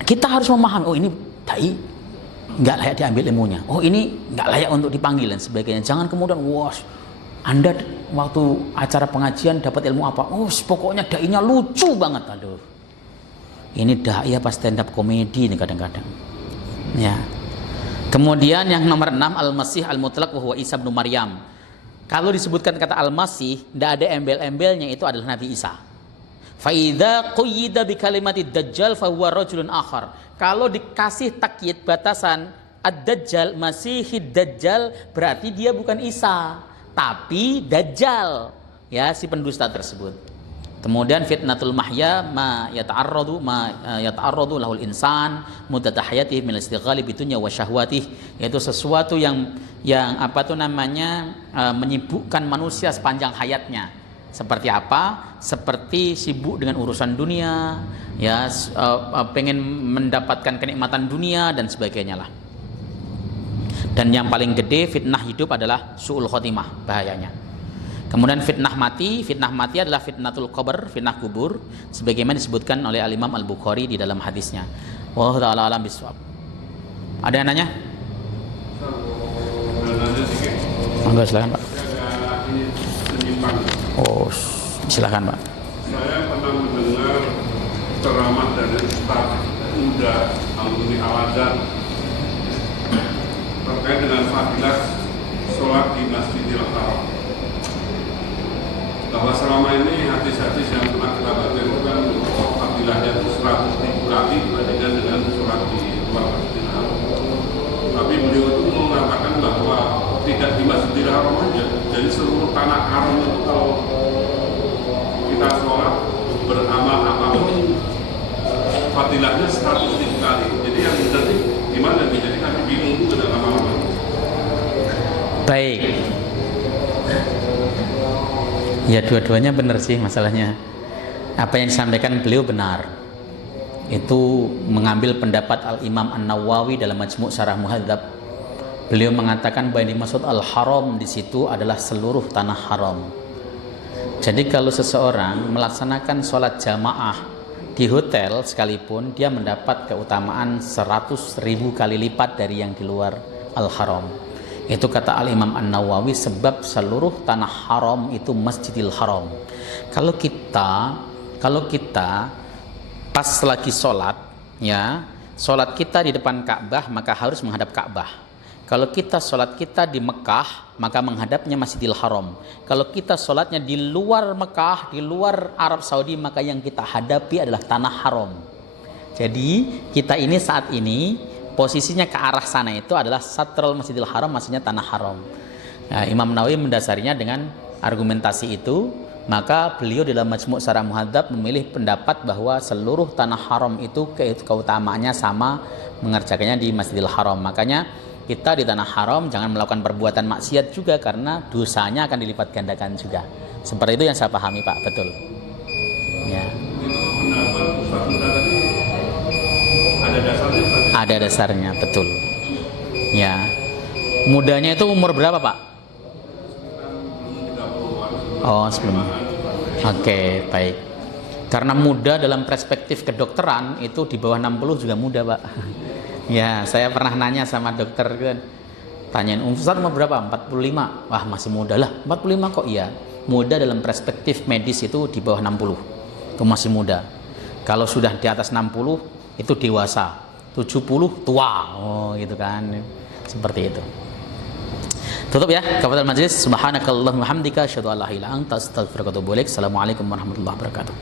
kita harus memahami, oh ini dai nggak layak diambil ilmunya, oh ini nggak layak untuk dipanggil dan sebagainya. Jangan kemudian Anda waktu acara pengajian dapat ilmu apa, pokoknya dai-nya lucu banget. Aduh, ini dai apa stand up komedi nih kadang-kadang ya. Kemudian yang nomor 6, al-masih al-mutlaq wa huwa Isa bin Maryam. Kalau disebutkan kata al-masih, tidak ada embel-embelnya, itu adalah Nabi Isa. Fa idza quyida bi kalimatid dajjal fa huwa rajulun akhar. Kalau dikasih takyid batasan ad-dajjal, masihid dajjal, berarti dia bukan Isa, tapi dajjal, ya, si pendusta tersebut. Kemudian fitnatul mahya ma yata'arradu lahul insan muddat hayatihi min istighali bidunya wa syahwatih, yaitu sesuatu yang menyibukkan manusia sepanjang hayatnya. Seperti apa? Seperti sibuk dengan urusan dunia, ya, pengen mendapatkan kenikmatan dunia dan sebagainya lah. Dan yang paling gede fitnah hidup adalah su'ul khotimah, bahayanya. Kemudian fitnah mati adalah fitnatul qabr, fitnah kubur, sebagaimana disebutkan oleh Al-Imam Al-Bukhari di dalam hadisnya. Wallahu ta'ala alam bisawab. Ada yang nanya? Enggak, silakan Pak. Oh, silakan Pak. Saya pernah mendengar ceramah dari Ustaz muda alumni Al-Azhar terkait dengan fadilah sholat di Masjidil Haram. Bahwa selama ini hadis-hadis yang pernah kita baca itu kan fadilahnya itu 100.000 kali dibandingkan dengan sholat di luar Masjidil Haram. Tapi beliau itu mengatakan bahwa tidak di Masjidil Haram saja, jadi seluruh tanah haram itu kalau kita sholat beramal apapun fadilahnya 100.000 kali. Jadi yang nanti gimana nih? Jadi kami bingung juga dalam lama-lama. Baik. Ya dua-duanya benar sih masalahnya. Apa yang disampaikan beliau benar. Itu mengambil pendapat Al-Imam An-Nawawi dalam Majmu' Syarah Muhadzab. Beliau mengatakan bahwa yang dimaksud Al-Haram di situ adalah seluruh tanah haram. Jadi kalau seseorang melaksanakan sholat jamaah di hotel sekalipun, dia mendapat keutamaan 100.000 kali lipat dari yang di luar Al-Haram. Itu kata Al-Imam An-Nawawi, sebab seluruh tanah haram itu Masjidil Haram. Kalau kita pas lagi sholat, ya, sholat kita di depan Ka'bah maka harus menghadap Ka'bah. Kalau kita sholat kita di Mekah maka menghadapnya Masjidil Haram. Kalau kita sholatnya di luar Mekah, di luar Arab Saudi, maka yang kita hadapi adalah tanah haram. Jadi kita ini saat ini posisinya ke arah sana itu adalah Satrul Masjidil Haram, maksudnya tanah haram. Nah, Imam Nawawi mendasarinya dengan argumentasi itu, maka beliau dalam Majmu' Syarah Muhadzab memilih pendapat bahwa seluruh tanah haram itu keutamaannya sama, mengerjakannya di Masjidil Haram. Makanya kita di tanah haram jangan melakukan perbuatan maksiat juga, karena dosanya akan dilipat gandakan juga. Seperti itu yang saya pahami, Pak. Betul. Ya. Ada dasarnya, betul. Ya. Mudanya itu umur berapa, Pak? Oh, sebelum. Oke, baik. Karena muda dalam perspektif kedokteran itu di bawah 60 juga muda, Pak. Ya, saya pernah nanya sama dokter kan. Tanyain, Ustaz umur berapa? 45. Wah, masih muda lah. 45 kok? Iya. Muda dalam perspektif medis itu di bawah 60. Itu masih muda. Kalau sudah di atas 60 itu dewasa. 70 tua. Oh, gitu kan. Seperti itu. Tutup ya, kafatul majlis. Subhanakallahumma hamdika asyhadu an la ilaha illa anta astaghfiruka wa atubu ilaik. Assalamualaikum warahmatullahi wabarakatuh.